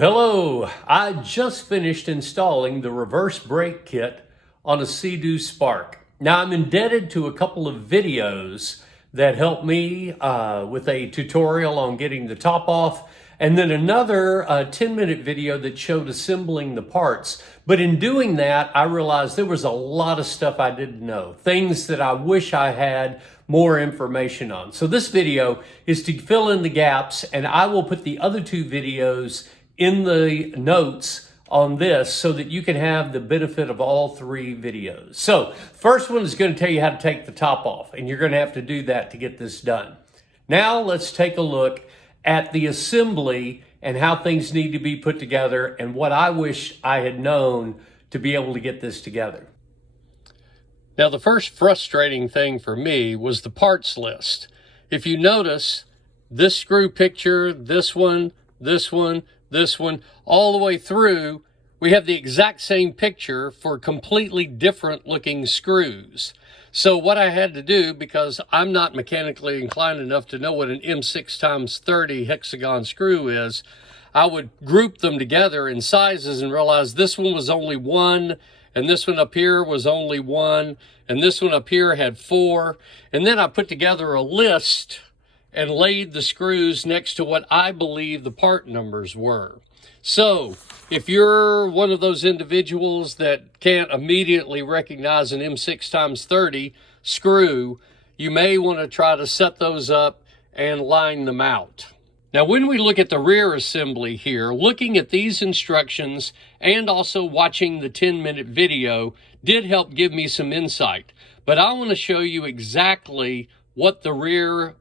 Hello, I just finished installing the reverse brake kit on a Seadoo Spark. Now I'm indebted to a couple of videos that helped me with a tutorial on getting the top off, and then another 10-minute video that showed assembling the parts. But in doing that, I realized there was a lot of stuff I didn't know, things that I wish I had more information on. So this video is to fill in the gaps, and I will put the other two videos in the notes on this so that you can have the benefit of all three videos. So first one is going to tell you how to take the top off, and you're going to have to do that to get this done. Now let's take a look at the assembly and how things need to be put together and what I wish I had known to be able to get this together. Now the first frustrating thing for me was the parts list. If you notice, this screw picture, this one, all the way through, we have the exact same picture for completely different looking screws. So what I had to do, because I'm not mechanically inclined enough to know what an M6x30 hexagon screw is, I would group them together in sizes and realize this one was only one, and this one up here was only one, and this one up here had four. And then I put together a list and laid the screws next to what I believe the part numbers were. So if you're one of those individuals that can't immediately recognize an M6x30 screw, you may want to try to set those up and line them out. Now, when we look at the rear assembly here, looking at these instructions and also watching the 10-minute video did help give me some insight. But I want to show you exactly what the rear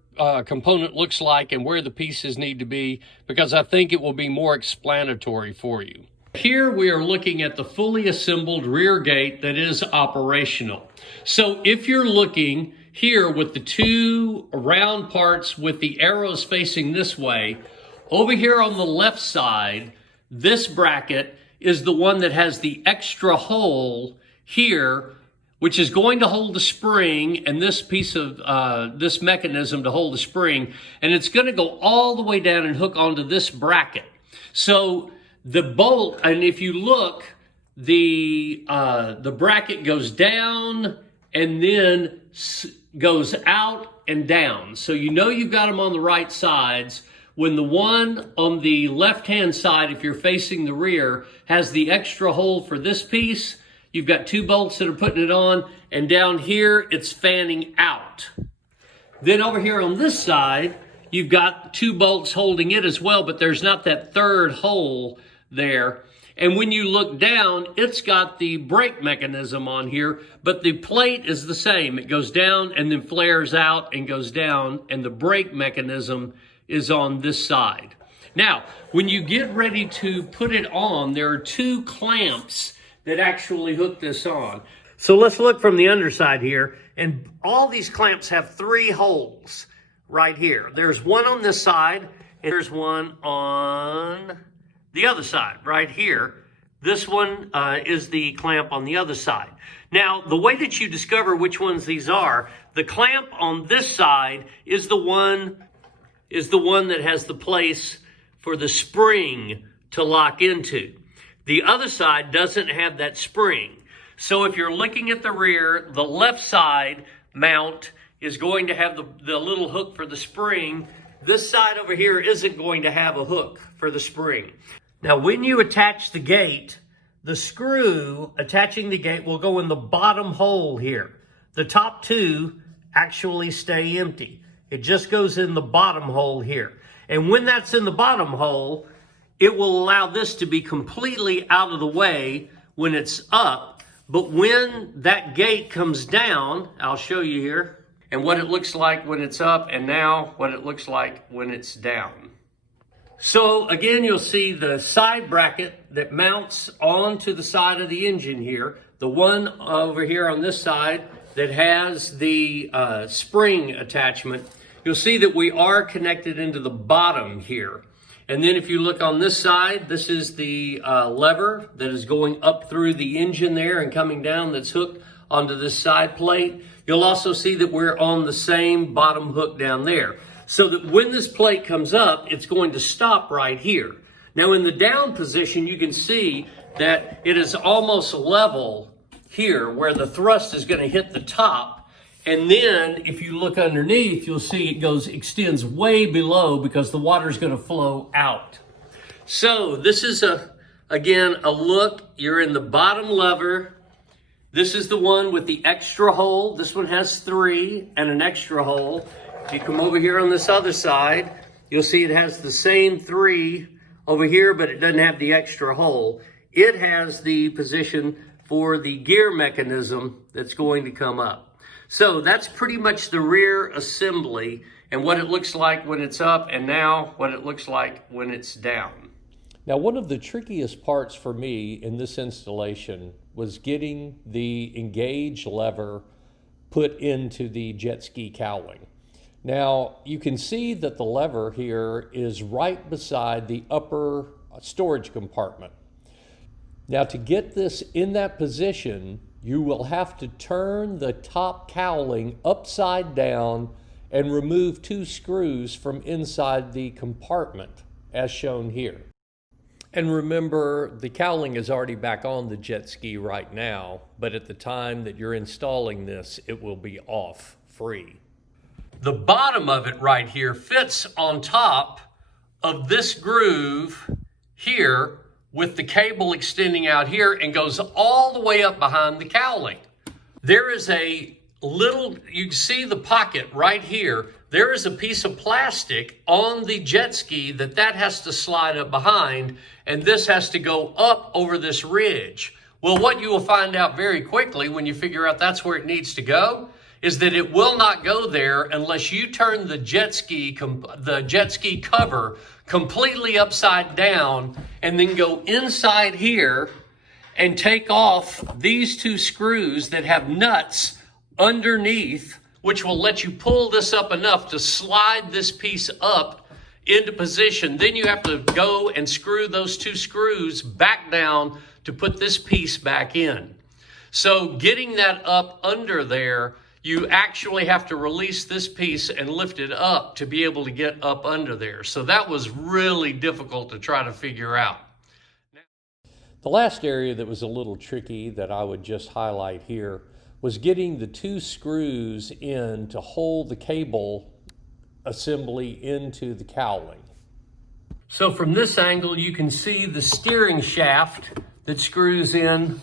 component looks like and where the pieces need to be, because I think it will be more explanatory for you. Here we are looking at the fully assembled rear gate that is operational. So if you're looking here with the two round parts with the arrows facing this way, over here on the left side, this bracket is the one that has the extra hole here, which is going to hold the spring, and this piece of this mechanism to hold the spring, and it's going to go all the way down and hook onto this bracket. So the bolt, and if you look, the bracket goes down and then goes out and down. So you know you've got them on the right sides. When the one on the left-hand side, if you're facing the rear, has the extra hole for this piece, you've got two bolts that are putting it on, and down here, it's fanning out. Then over here on this side, you've got two bolts holding it as well, but there's not that third hole there. And when you look down, it's got the brake mechanism on here, but the plate is the same. It goes down and then flares out and goes down, and the brake mechanism is on this side. Now, when you get ready to put it on, there are two clamps that actually hook this on. So let's look from the underside here, and all these clamps have three holes right here. There's one on this side, and there's one on the other side right here. This one is the clamp on the other side. Now, the way that you discover which ones these are, the clamp on this side is the one that has the place for the spring to lock into. The other side doesn't have that spring. So if you're looking at the rear, the left side mount is going to have the little hook for the spring. This side over here isn't going to have a hook for the spring. Now, when you attach the gate, the screw attaching the gate will go in the bottom hole here. The top two actually stay empty. It just goes in the bottom hole here. And when that's in the bottom hole, it will allow this to be completely out of the way when it's up. But when that gate comes down, I'll show you here, and what it looks like when it's up, and now what it looks like when it's down. So again, you'll see the side bracket that mounts onto the side of the engine here. The one over here on this side that has the spring attachment. You'll see that we are connected into the bottom here. And then if you look on this side, this is the lever that is going up through the engine there and coming down, that's hooked onto this side plate. You'll also see that we're on the same bottom hook down there. So that when this plate comes up, it's going to stop right here. Now in the down position, you can see that it is almost level here where the thrust is going to hit the top. And then if you look underneath, you'll see it extends way below because the water is going to flow out. So this is again a look. You're in the bottom lever. This is the one with the extra hole. This one has 3 and an extra hole. If you come over here on this other side, you'll see it has the same 3 over here, but it doesn't have the extra hole. It has the position for the gear mechanism that's going to come up. So that's pretty much the rear assembly and what it looks like when it's up, and now what it looks like when it's down. Now, one of the trickiest parts for me in this installation was getting the engage lever put into the jet ski cowling. Now, you can see that the lever here is right beside the upper storage compartment. Now, to get this in that position, you will have to turn the top cowling upside down and remove 2 screws from inside the compartment, as shown here. And remember, the cowling is already back on the jet ski right now, but at the time that you're installing this, it will be off, free. The bottom of it right here fits on top of this groove here with the cable extending out here and goes all the way up behind the cowling. There is a little, you can see the pocket right here. There is a piece of plastic on the jet ski that has to slide up behind, and this has to go up over this ridge. Well, what you will find out very quickly when you figure out that's where it needs to go is that it will not go there unless you turn the jet ski cover completely upside down and then go inside here and take off these 2 screws that have nuts underneath, which will let you pull this up enough to slide this piece up into position. Then you have to go and screw those 2 screws back down to put this piece back in. So getting that up under there, you actually have to release this piece and lift it up to be able to get up under there. So that was really difficult to try to figure out. The last area that was a little tricky that I would just highlight here was getting the 2 screws in to hold the cable assembly into the cowling. So from this angle, you can see the steering shaft that screws in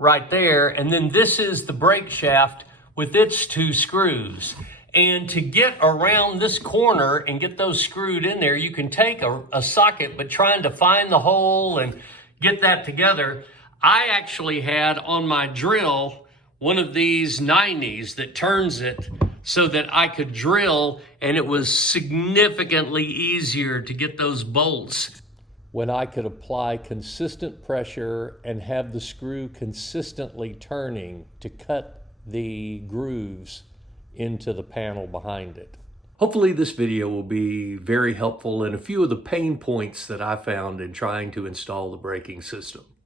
right there. And then this is the brake shaft with its 2 screws. And to get around this corner and get those screwed in there, you can take a socket, but trying to find the hole and get that together, I actually had on my drill one of these 90s that turns it so that I could drill, and it was significantly easier to get those bolts. When I could apply consistent pressure and have the screw consistently turning to cut the grooves into the panel behind it. Hopefully this video will be very helpful in a few of the pain points that I found in trying to install the braking system.